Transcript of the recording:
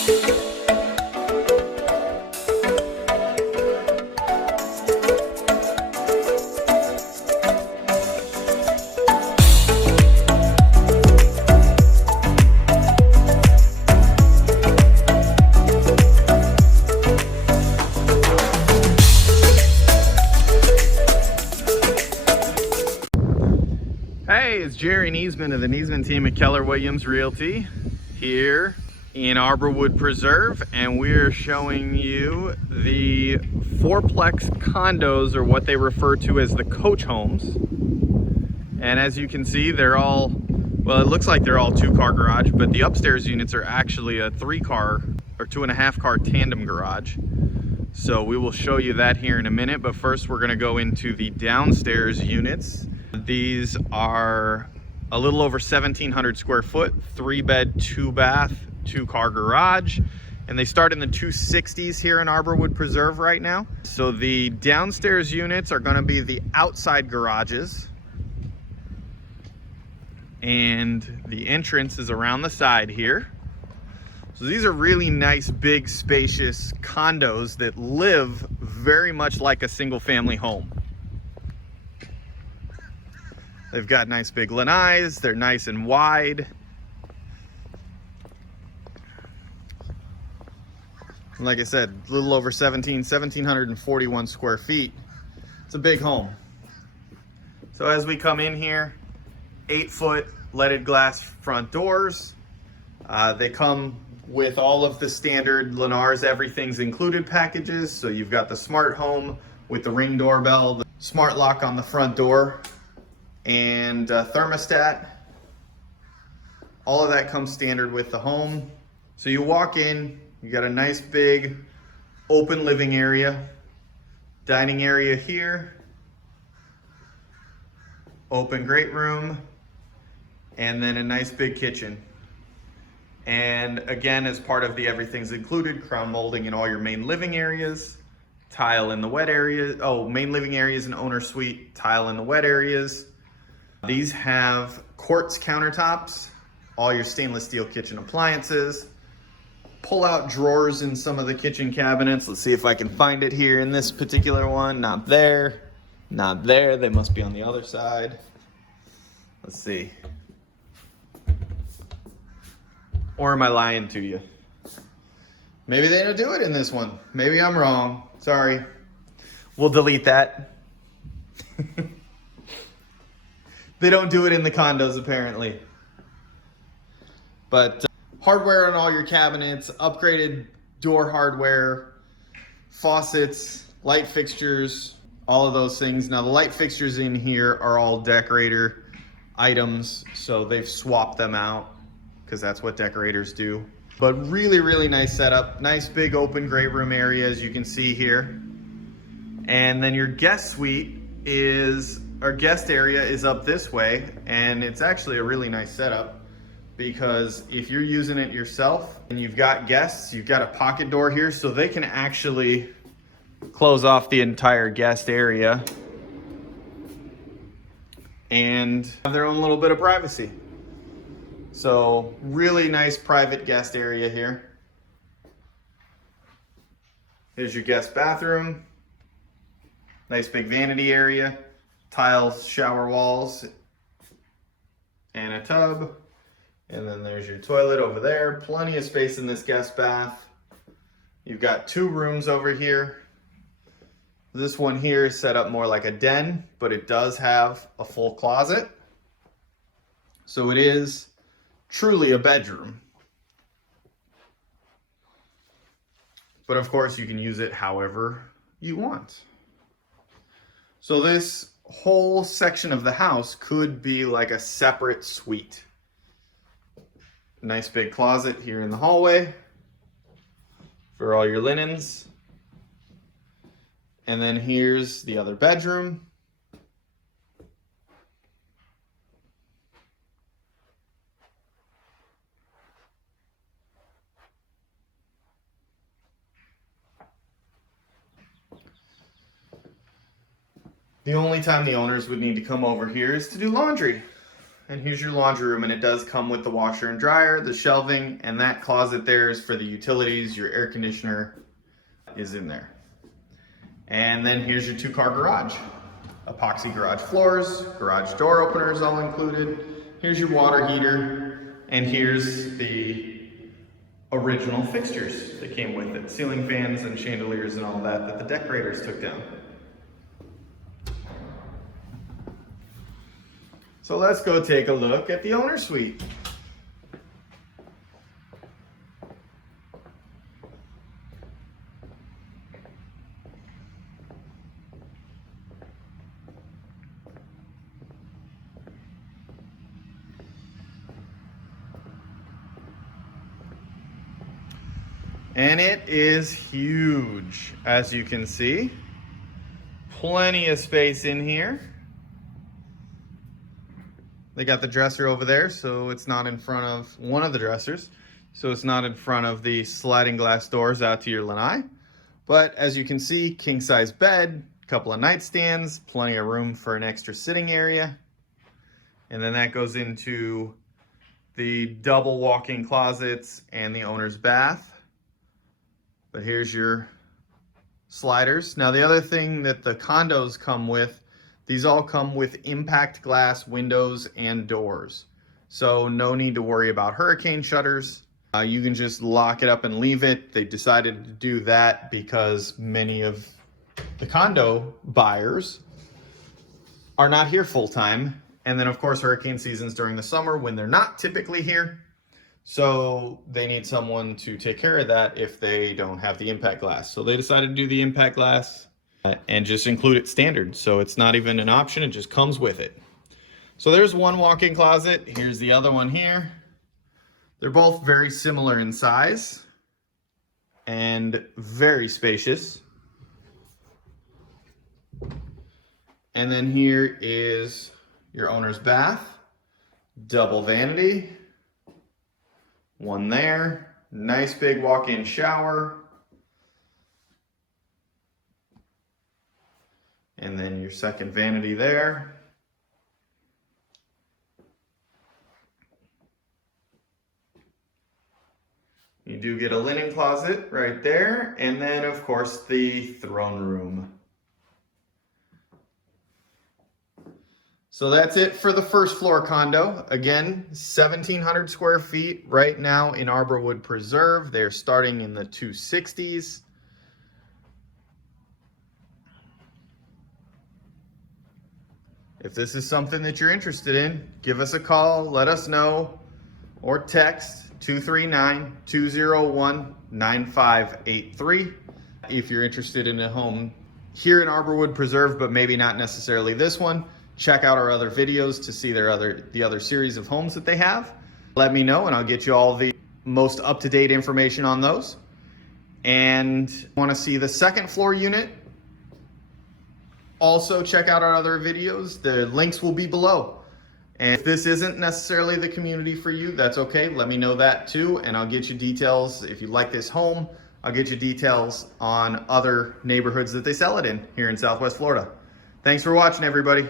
Hey, it's Jerry Niesman of the Niesman Team at Keller Williams Realty here in Arborwood Preserve, and we're showing you the fourplex condos, or what they refer to as the coach homes. And as you can see, they're all, well, it looks like they're all 2-car garage, but the upstairs units are actually a 3-car or 2.5-car tandem garage. So we will show you that here in a minute, but first we're going to go into the downstairs units. These are a little over 1,700 square foot, 3-bed, 2-bath, 2-car garage, and they start in the 260s here in Arborwood Preserve right now. So the downstairs units are going to be the outside garages, and the entrance is around the side here. So these are really nice, big, spacious condos that live very much like a single-family home. They've got nice big lanais, they're nice and wide. And like I said, a little over 1,741 square feet. It's a big home. So as we come in here, 8-foot leaded glass front doors. They come with all of the standard Lennar's Everything's Included packages. So you've got the smart home with the Ring doorbell, the smart lock on the front door, and thermostat. All of that comes standard with the home. So you walk in, you got a nice big open living area, dining area here, open great room, and then a nice big kitchen. And again, as part of the Everything's Included, crown molding in all your main living areas, tile in the wet areas, main living areas and owner suite, tile in the wet areas. These have quartz countertops, all your stainless steel kitchen appliances, pull-out drawers in some of the kitchen cabinets. Let's see if I can find it here in this particular one. Not there, not there. They must be on the other side. Let's see. Or am I lying to you? Maybe they don't do it in this one. Maybe I'm wrong. Sorry. We'll delete that. They don't do it in the condos, apparently. But hardware on all your cabinets, upgraded door hardware, faucets, light fixtures, all of those things. Now the light fixtures in here are all decorator items, so they've swapped them out because that's what decorators do. But really, really nice setup. Nice big open great room area, as you can see here. And then your guest suite our guest area is up this way, and it's actually a really nice setup, because if you're using it yourself and you've got guests, you've got a pocket door here, so they can actually close off the entire guest area and have their own little bit of privacy. So really nice private guest area here. Here's your guest bathroom. Nice big vanity area, tiles, shower walls, and a tub. And then there's your toilet over there. Plenty of space in this guest bath. You've got 2 rooms over here. This one here is set up more like a den, but it does have a full closet. So it is truly a bedroom. But of course you can use it however you want. So this whole section of the house could be like a separate suite. Nice big closet here in the hallway for all your linens. And then here's the other bedroom. The only time the owners would need to come over here is to do laundry. And here's your laundry room, and it does come with the washer and dryer, the shelving, and that closet there is for the utilities. Your air conditioner is in there. And then here's your 2-car garage. Epoxy garage floors, garage door openers all included. Here's your water heater, and here's the original fixtures that came with it. Ceiling fans and chandeliers and all that the decorators took down. So let's go take a look at the owner suite. And it is huge, as you can see. Plenty of space in here. They got the dresser over there, so it's not in front of one of the dressers. So it's not in front of the sliding glass doors out to your lanai. But as you can see, king size bed, couple of nightstands, plenty of room for an extra sitting area. And then that goes into the double walk-in closets and the owner's bath. But here's your sliders. Now the other thing that the condos come with, these all come with impact glass windows and doors. So no need to worry about hurricane shutters. You can just lock it up and leave it. They decided to do that because many of the condo buyers are not here full time. And then of course hurricane season's during the summer when they're not typically here. So they need someone to take care of that if they don't have the impact glass. So they decided to do the impact glass and just include it standard. So it's not even an option, it just comes with it. So there's one walk-in closet. Here's the other one here. They're both very similar in size and very spacious. And then here is your owner's bath, double vanity. One there, nice big walk-in shower. And then your second vanity there. You do get a linen closet right there. And then of course the throne room. So that's it for the first floor condo. Again, 1,700 square feet right now in Arborwood Preserve. They're starting in the 260s. If this is something that you're interested in, give us a call, let us know, or text 239-201-9583. If you're interested in a home here in Arborwood Preserve, but maybe not necessarily this one, check out our other videos to see the other series of homes that they have. Let me know and I'll get you all the most up-to-date information on those. And want to see the second floor unit? Also check out our other videos. The links will be below. And if this isn't necessarily the community for you, that's okay. Let me know that too, and I'll get you details. If you like this home, I'll get you details on other neighborhoods that they sell it in here in Southwest Florida. Thanks for watching, everybody.